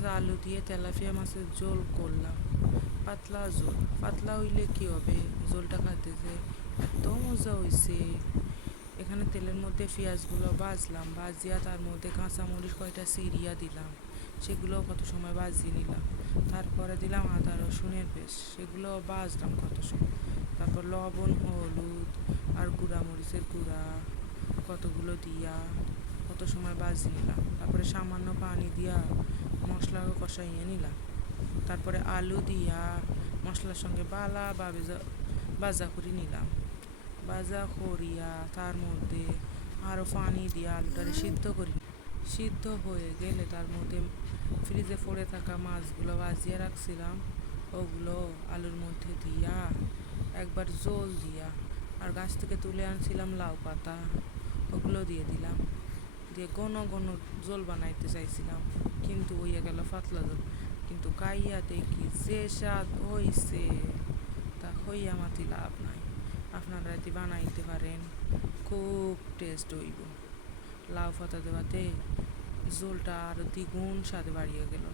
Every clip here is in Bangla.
ভাজা আলু দিয়ে তেলাপিয়া মাছের ঝোল করলাম। পাতলা ঝোল, পাতলা হইলে কি হবে, ঝোলটা খাইতে যে এত মজা হইছে। এখানে তেলের মধ্যে পেঁয়াজগুলো ভাজলাম, ভাজিয়া তার মধ্যে কাঁচামরিচ কয়টা চিরিয়া দিলাম, সেগুলো কত সময় ভাজিয়ে নিলাম। তারপরে দিলাম আদা রসুনের পেস্ট, সেগুলো ভাজলাম কত সময়। তারপর লবণ, হলুদ আর গুঁড়া মরিচের গুঁড়া কতগুলো দিয়া কত সময় ভাজিয়ে নিলাম। তারপরে সামান্য পানি দিয়া মশলা কষাইয়ে নিলাম। তারপরে আলু দিয়া মশলার সঙ্গে ভাজা করে নিলাম। ভাজা করিয়া তার মধ্যে আরও পানি দিয়ে আলুটারে সিদ্ধ করি। সিদ্ধ হয়ে গেলে তার মধ্যে ফ্রিজে পড়ে থাকা মাছগুলো ভাজিয়ে রাখছিলাম, ওগুলো আলুর মধ্যে দিয়া একবার জল দিয়া, আর গাছ থেকে তুলে আনছিলাম লাউ পাতা, ওগুলো দিয়ে দিলাম। দিয়ে ঘন ঘন জল বানাইতে চাইছিলাম, কিন্তু হইয়া গেল পাতলা জল। কিন্তু খাইয়া দেখি যে স্বাদ হইছে, তা হইয়া মাতি লাভ নাই। আপনারা এটি বানাইতে পারেন, খুব টেস্ট হইব। লাউ পাতা দেওয়াতে ঝোলটা আরও দ্বিগুণ স্বাদে বাড়িয়ে গেল।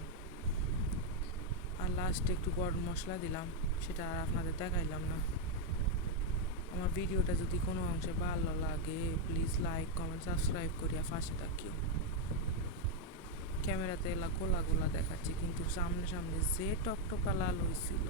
আর লাস্টে একটু গরম মশলা দিলাম, সেটা আর আপনাদের দেখাইলাম না। আমার ভিডিওটা যদি কোনো অংশে ভালো লাগে, প্লিজ লাইক কমেন্ট সাবস্ক্রাইব করিয়া পাশে থাকিও। ক্যামেরাতে এলা গোলা গোলা দেখাচ্ছি, কিন্তু সামনে সামনে যে টকটকা লাল হয়েছিল।